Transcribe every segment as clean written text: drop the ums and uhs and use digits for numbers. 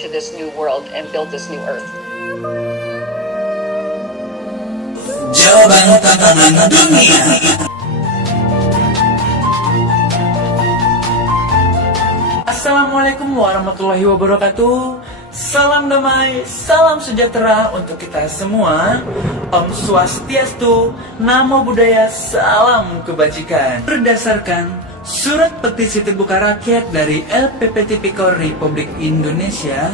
into this new world and build this new earth. Jawaban tantangan dunia. Assalamualaikum warahmatullahi wabarakatuh. Salam damai, salam sejahtera untuk kita semua. Om Swastiastu, Namo Buddhaya, salam kebajikan. Berdasarkan surat petisi terbuka rakyat dari LPP Tipikor Republik Indonesia,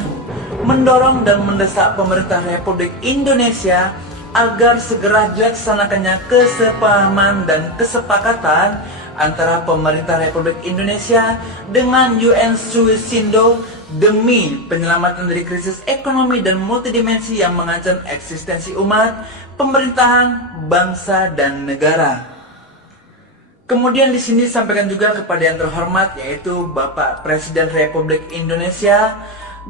mendorong dan mendesak pemerintah Republik Indonesia agar segera dilaksanakannya kesepahaman dan kesepakatan antara pemerintah Republik Indonesia dengan UN Suisindo demi penyelamatan dari krisis ekonomi dan multidimensi yang mengancam eksistensi umat, pemerintahan, bangsa, dan negara. Kemudian di sini disampaikan juga kepada yang terhormat, yaitu Bapak Presiden Republik Indonesia,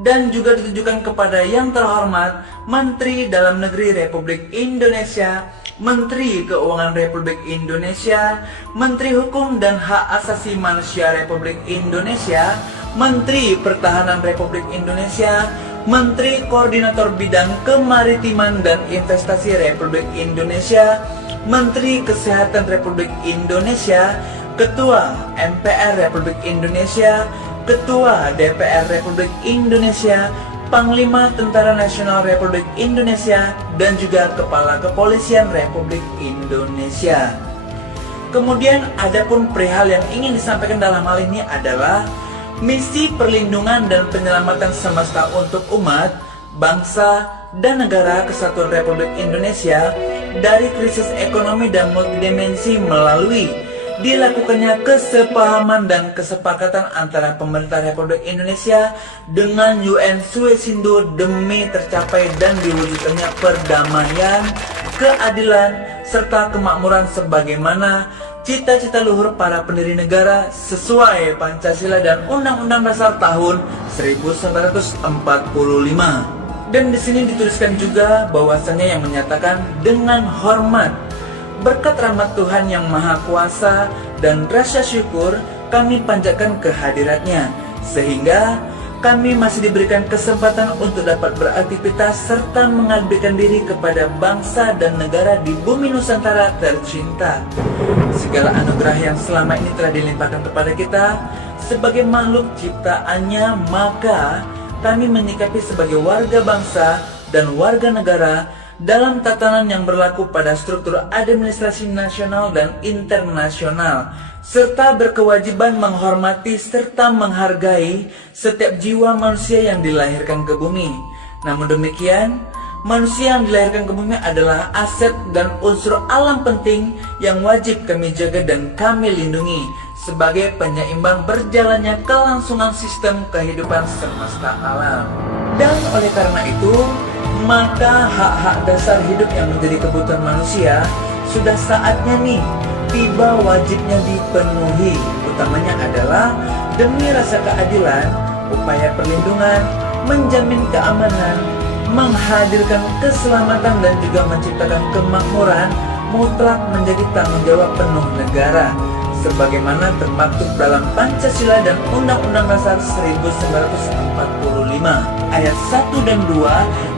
dan juga ditujukan kepada yang terhormat Menteri Dalam Negeri Republik Indonesia, Menteri Keuangan Republik Indonesia, Menteri Hukum dan Hak Asasi Manusia Republik Indonesia, Menteri Pertahanan Republik Indonesia, Menteri Koordinator Bidang Kemaritiman dan Investasi Republik Indonesia, Menteri Kesehatan Republik Indonesia, Ketua MPR Republik Indonesia, Ketua DPR Republik Indonesia, Panglima Tentara Nasional Republik Indonesia, dan juga Kepala Kepolisian Republik Indonesia. Kemudian adapun perihal yang ingin disampaikan dalam hal ini adalah misi perlindungan dan penyelamatan semesta untuk umat, bangsa, dan negara kesatuan Republik Indonesia dari krisis ekonomi dan multidimensi melalui dilakukannya kesepahaman dan kesepakatan antara pemerintah Republik Indonesia dengan UN Suisindo demi tercapai dan diwujudkannya perdamaian, keadilan, serta kemakmuran sebagaimana cita-cita luhur para pendiri negara sesuai Pancasila dan Undang-Undang Dasar tahun 1945. Dan di sini dituliskan juga bahwasannya yang menyatakan dengan hormat, berkat rahmat Tuhan yang Maha Kuasa dan rasa syukur kami panjatkan kehadiratnya, sehingga kami masih diberikan kesempatan untuk dapat beraktivitas serta mengabdikan diri kepada bangsa dan negara di bumi Nusantara tercinta. Segala anugerah yang selama ini telah dilimpahkan kepada kita sebagai makhluk ciptaannya, maka kami menyikapi sebagai warga bangsa dan warga negara dalam tatanan yang berlaku pada struktur administrasi nasional dan internasional, serta berkewajiban menghormati serta menghargai setiap jiwa manusia yang dilahirkan ke bumi. Namun demikian, manusia yang dilahirkan ke bumi adalah aset dan unsur alam penting yang wajib kami jaga dan kami lindungi sebagai penyeimbang berjalannya kelangsungan sistem kehidupan semesta alam. Dan oleh karena itu, maka hak-hak dasar hidup yang menjadi kebutuhan manusia sudah saatnya nih tiba wajibnya dipenuhi. Utamanya adalah demi rasa keadilan, upaya perlindungan, menjamin keamanan, menghadirkan keselamatan, dan juga menciptakan kemakmuran mutlak menjadi tanggung jawab penuh negara, sebagaimana termaktub dalam Pancasila dan Undang-Undang Dasar 1945 ayat 1 dan 2,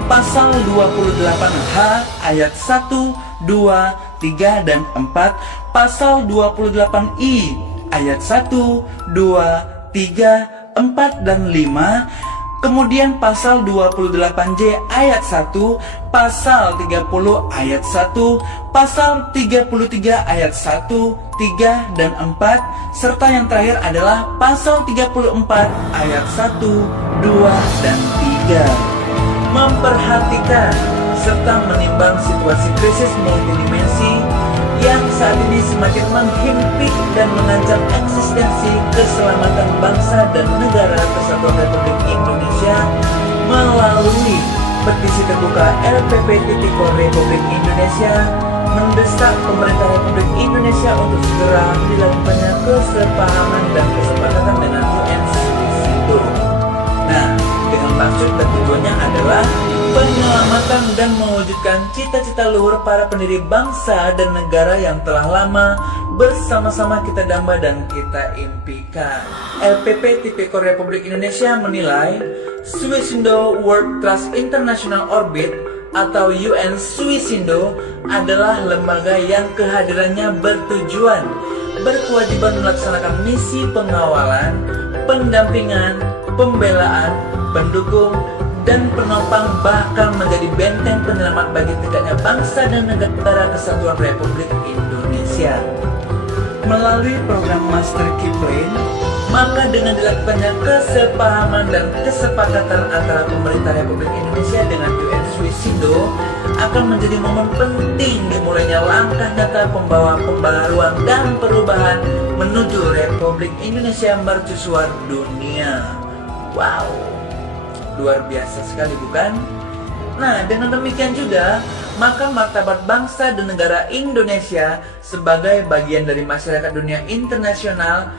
Pasal 28H ayat 1, 2, 3, dan 4, Pasal 28I ayat 1, 2, 3, 4, dan 5, kemudian Pasal 28J ayat 1, Pasal 30 ayat 1, Pasal 33 ayat 1, 3, dan 4, serta yang terakhir adalah Pasal 34 ayat 1, 2, dan 3. Memperhatikan serta menimbang situasi krisis multidimensi yang saat ini semakin menghimpit dan mengancam eksistensi keselamatan bangsa dan negara kesatuan Republik Indonesia melalui petisi terbuka LPP Tipikor Republik Indonesia mendesak pemerintah Republik Indonesia untuk segera dilakukannya kesepahaman dan kesepakatan dengan UN Suisindo. Nah, dengan maksud dan tujuannya adalah penyelamatan dan mewujudkan cita-cita luhur para pendiri bangsa dan negara yang telah lama bersama-sama kita damba dan kita impikan. LPP Tipikor Republik Indonesia menilai Suisindo World Trust International Orbit atau UN Suisindo adalah lembaga yang kehadirannya bertujuan berkewajiban melaksanakan misi pengawalan, pendampingan, pembelaan, pendukung, dan penopang, bahkan menjadi benteng penyelamat bagi tegaknya bangsa dan negara kesatuan Republik Indonesia. Melalui program Master Key Plan, maka dengan dilakukannya kesepahaman dan kesepakatan antara pemerintah Republik Indonesia dengan UN Suisindo akan menjadi momen penting dimulainya langkah nyata pembawa pembaharuan dan perubahan menuju Republik Indonesia mercusuar dunia. Wow, luar biasa sekali bukan? Nah, dengan demikian juga, maka martabat bangsa dan negara Indonesia sebagai bagian dari masyarakat dunia internasional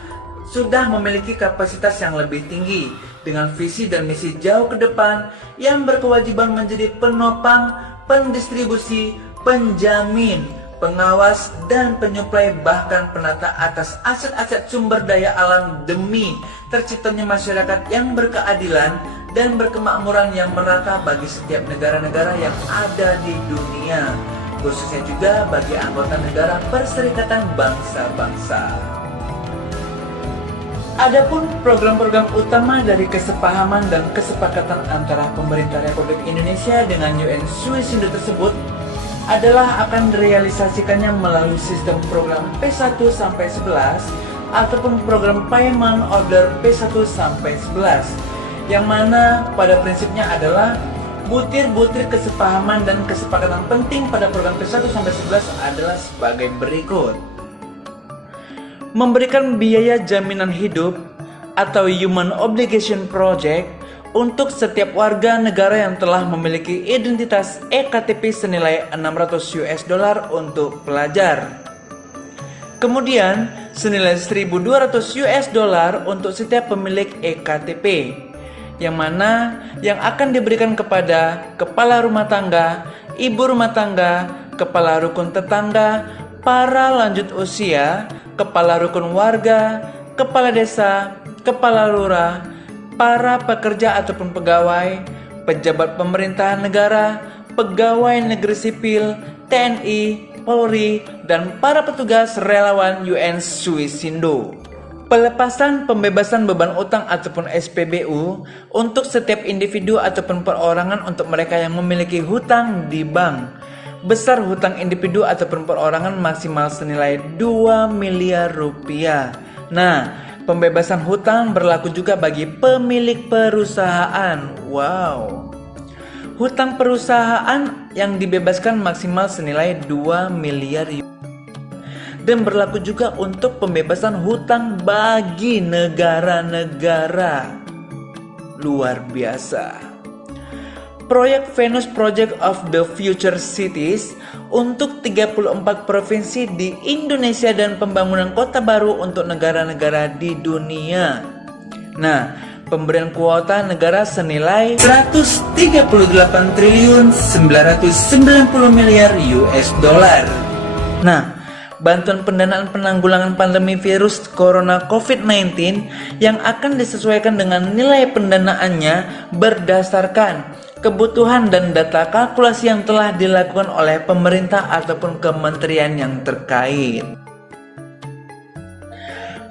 sudah memiliki kapasitas yang lebih tinggi dengan visi dan misi jauh ke depan yang berkewajiban menjadi penopang, pendistribusi, penjamin, pengawas, dan penyuplai bahkan penata atas aset-aset sumber daya alam demi terciptanya masyarakat yang berkeadilan dan berkemakmuran yang merata bagi setiap negara-negara yang ada di dunia, khususnya juga bagi anggota negara Perserikatan Bangsa-Bangsa. Adapun program-program utama dari kesepahaman dan kesepakatan antara pemerintah Republik Indonesia dengan UN Suisindo tersebut adalah akan direalisasikannya melalui sistem program P1 sampai 11 ataupun program Payment Order P1 sampai 11, yang mana pada prinsipnya adalah butir-butir kesepahaman dan kesepakatan penting pada program P1 sampai 11 adalah sebagai berikut. Memberikan biaya jaminan hidup atau Human Obligation Project untuk setiap warga negara yang telah memiliki identitas EKTP senilai $600 untuk pelajar. Kemudian senilai $1.200 untuk setiap pemilik EKTP, yang mana yang akan diberikan kepada kepala rumah tangga, ibu rumah tangga, kepala rukun tetangga, para lanjut usia, kepala rukun warga, kepala desa, kepala lurah, para pekerja ataupun pegawai, pejabat pemerintahan negara, pegawai negeri sipil, TNI, Polri, dan para petugas relawan UN Suisindo. Pelepasan pembebasan beban utang ataupun SPBU untuk setiap individu ataupun perorangan untuk mereka yang memiliki hutang di bank. Besar hutang individu ataupun perorangan maksimal senilai 2 miliar rupiah. Nah, pembebasan hutang berlaku juga bagi pemilik perusahaan. Wow. Hutang perusahaan yang dibebaskan maksimal senilai 2 miliar. Dan berlaku juga untuk pembebasan hutang bagi negara-negara. Luar biasa. Proyek Venus Project of the Future Cities untuk 34 provinsi di Indonesia dan pembangunan kota baru untuk negara-negara di dunia. Nah, pemberian kuota negara senilai 138 triliun 990 miliar US dollar. Nah, bantuan pendanaan penanggulangan pandemi virus corona COVID-19 yang akan disesuaikan dengan nilai pendanaannya berdasarkan kebutuhan dan data kalkulasi yang telah dilakukan oleh pemerintah ataupun kementerian yang terkait.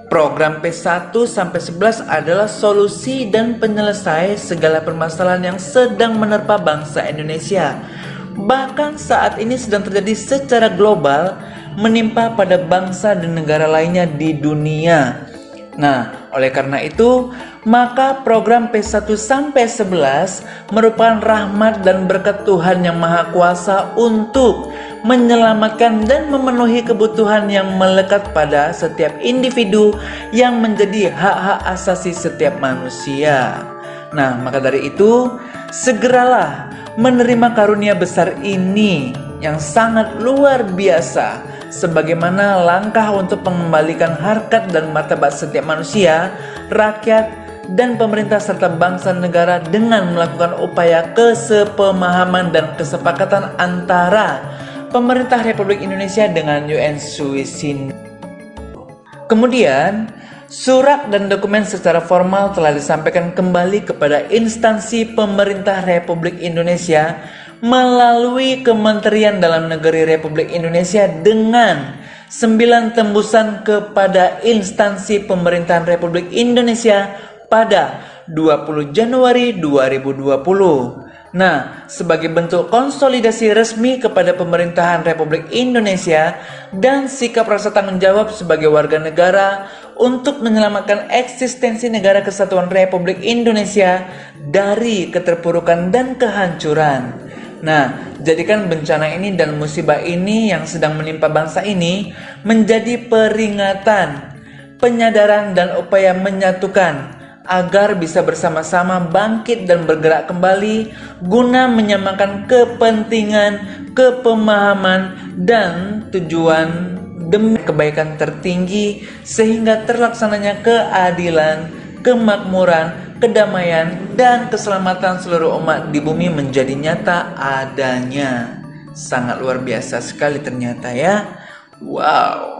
Program P1 sampai 11 adalah solusi dan penyelesai segala permasalahan yang sedang menerpa bangsa Indonesia. Bahkan saat ini sedang terjadi secara global menimpa pada bangsa dan negara lainnya di dunia. Nah, oleh karena itu, maka program P1 sampai 11 merupakan rahmat dan berkat Tuhan yang Maha Kuasa untuk menyelamatkan dan memenuhi kebutuhan yang melekat pada setiap individu yang menjadi hak-hak asasi setiap manusia. Nah, maka dari itu, segeralah menerima karunia besar ini yang sangat luar biasa, sebagaimana langkah untuk mengembalikan harkat dan martabat setiap manusia, rakyat, dan pemerintah serta bangsa negara dengan melakukan upaya kesepemahaman dan kesepakatan antara pemerintah Republik Indonesia dengan UN Suisindo. Kemudian, surat dan dokumen secara formal telah disampaikan kembali kepada instansi pemerintah Republik Indonesia melalui Kementerian Dalam Negeri Republik Indonesia dengan 9 tembusan kepada instansi pemerintahan Republik Indonesia pada 20 Januari 2020. Nah, sebagai bentuk konsolidasi resmi kepada pemerintahan Republik Indonesia dan sikap rasa tanggung jawab sebagai warga negara untuk menyelamatkan eksistensi negara kesatuan Republik Indonesia dari keterpurukan dan kehancuran. Nah, jadikan bencana ini dan musibah ini yang sedang menimpa bangsa ini menjadi peringatan, penyadaran dan upaya menyatukan agar bisa bersama-sama bangkit dan bergerak kembali guna menyamakan kepentingan, kepemahaman, dan tujuan demi kebaikan tertinggi sehingga terlaksananya keadilan, kemakmuran, kedamaian, dan keselamatan seluruh umat di bumi menjadi nyata adanya. Sangat luar biasa sekali ternyata ya. Wow.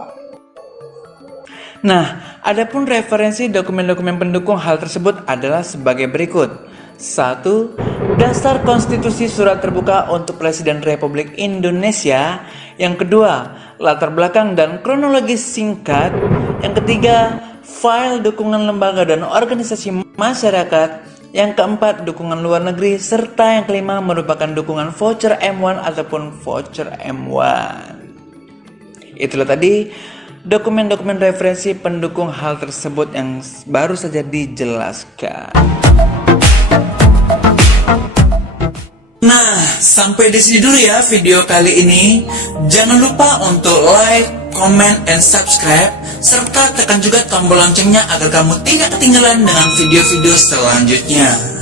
Nah, adapun referensi dokumen-dokumen pendukung hal tersebut adalah sebagai berikut. 1. Dasar Konstitusi Surat Terbuka untuk Presiden Republik Indonesia. Yang kedua, latar belakang dan kronologis singkat. Yang ketiga, file dukungan lembaga dan organisasi masyarakat. Yang keempat, dukungan luar negeri. Serta yang kelima merupakan dukungan voucher M1 ataupun voucher M1. Itulah tadi dokumen-dokumen referensi pendukung hal tersebut yang baru saja dijelaskan. Nah, sampai di sini dulu ya video kali ini. Jangan lupa untuk like, comment, and subscribe, serta tekan juga tombol loncengnya agar kamu tidak ketinggalan dengan video-video selanjutnya.